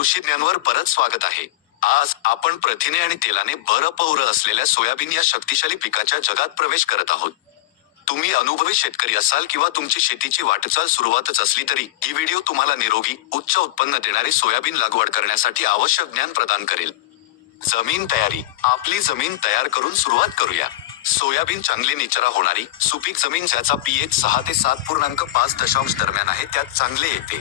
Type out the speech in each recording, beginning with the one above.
कृषी ज्ञानवर परत स्वागत आहे. आज आपण प्रथिने आणि तेलाने भरपौर असलेल्या सोयाबीन या शक्तिशाली पिकाच्या जगात प्रवेश करत आहोत. तुम्ही अनुभवी शेतकरी असाल किंवा तुमची शेतीची वाटचाल सुरुवातच असली तरी ही व्हिडिओ तुम्हाला निरोगी उच्च उत्पन्न देणारी सोयाबीन लागवड करण्यासाठी आवश्यक ज्ञान प्रदान करेल. जमीन तयारी आपली जमीन तयार करून सुरुवात करूया. सोयाबीन चांगली निचरा होणारी सुपीक जमीन ज्याचा पीएच सहा ते सात पूर्णांक पाच दशांश दरम्यान आहे त्यात चांगले येते.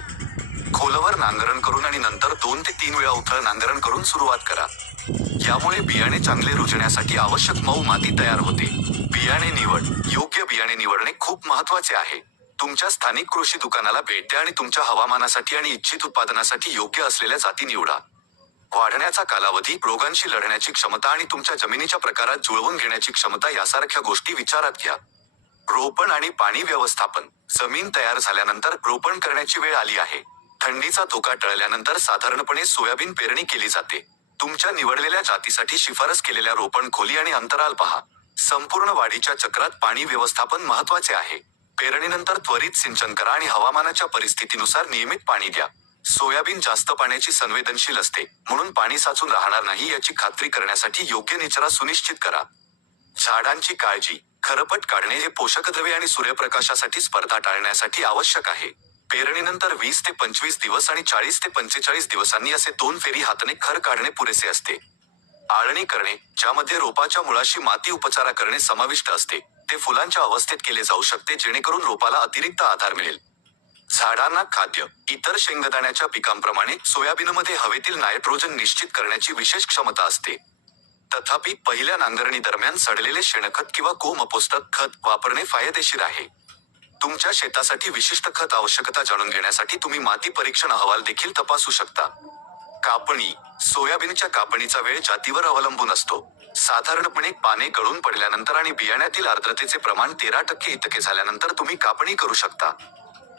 खोलवर नांगरण करून आणि नंतर दोन ते तीन वेळा उथळ नांगरण करून सुरुवात करा. यामुळे बियाणे चांगले रुजण्यासाठी आवश्यक मऊ माती तयार होते. बियाणे निवड. योग्य बियाणे निवडणे खूप महत्त्वाचे आहे. तुमच्या स्थानिक कृषी दुकानाला भेट द्या आणि तुमच्या हवामानासाठी आणि इच्छित उत्पादनासाठी योग्य असलेल्या जाती निवडा. वाढण्याचा कालावधी रोगांशी लढण्याची क्षमता आणि तुमच्या जमिनीच्या प्रकारात जुळवून घेण्याची क्षमता यासारख्या गोष्टी विचारात घ्या. रोपण आणि पाणी व्यवस्थापन. जमीन तयार झाल्यानंतर रोपण करण्याची वेळ आली आहे. थंडीचा धोका टळल्यानंतर साधारणपणे सोयाबीन पेरणी केली जाते. तुमच्या निवडलेल्या जातीसाठी शिफारस केलेल्या रोपण खोली आणि अंतराल पहा. संपूर्ण वाढीच्या चक्रात पाणी व्यवस्थापन महत्त्वाचे आहे. पेरणीनंतर त्वरित सिंचन करा आणि हवामानाच्या परिस्थितीनुसार नियमित पाणी द्या. सोयाबीन जास्त पाण्याची संवेदनशील असते. म्हणून पाणी साचून राहणार नाही याची खात्री करण्यासाठी योग्य निचरा सुनिश्चित करा. झाडांची काळजी खरपट काढणे हे पोषकद्रव्ये आणि सूर्यप्रकाशासाठी स्पर्धा टाळण्यासाठी आवश्यक आहे. पेरणीनंतर वीस ते पंचवीस दिवस आणि चाळीस ते पंचेचाळीस दिवसांनी असे दोन फेरी हाताने खर काढणे पुरेसे असते. आळणी करणे ज्यामध्ये रोपाच्या मुळाशी माती उपचारा करणे समाविष्ट असते. ते फुलांच्या अवस्थेत केले जाऊ शकते जेणेकरून रोपाला अतिरिक्त आधार मिळेल. झाडांना खाद्य इतर शेंगदाण्याच्या पिकांप्रमाणे सोयाबीनमध्ये हवेतील नायट्रोजन निश्चित करण्याची विशेष क्षमता असते. तथापि पहिल्या नांगरणी दरम्यान सडलेले शेणखत किंवा कोमपोस्तक खत वापरणे फायदेशीर आहे. तुमच्या शेतासाठी विशिष्ट खत आवश्यकता जाणून घेण्यासाठी तुम्ही माती परीक्षण अहवाल देखील तपासू शकता. कापणी सोयाबीनच्या कापणीचा वेळ जातीवर अवलंबून असतो. साधारणपणे पाने गळून पडल्यानंतर आणि बियाण्यातील आर्द्रतेचे प्रमाण तेरा टक्के इतके झाल्यानंतर तुम्ही कापणी करू शकता.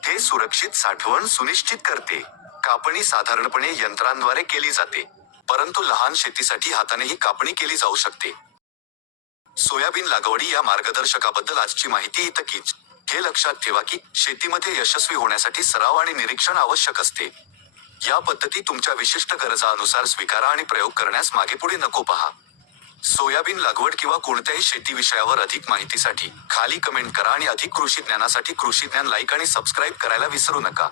हे सुरक्षित साठवण सुनिश्चित करते. कापणी साधारणपणे यंत्रांद्वारे केली जाते. परंतु लहान शेतीसाठी हातानेही कापणी केली जाऊ शकते. सोयाबीन लागवडी या मार्गदर्शकाबद्दल आजची माहिती इतकीच. हे लक्षात ठेवा की शेतीमध्ये यशस्वी होण्यासाठी सराव आणि निरीक्षण आवश्यक असते. या पद्धती तुमच्या विशिष्ट गरजानुसार स्वीकारा आणि प्रयोग करण्यास मागेपुढे नको पहा. सोयाबीन लागवड किंवा कोणत्याही शेती विषयावर अधिक माहितीसाठी खाली कमेंट करा आणि अधिक कृषी ज्ञानासाठी कृषी ज्ञान लाईक आणि सबस्क्राईब करायला विसरू नका.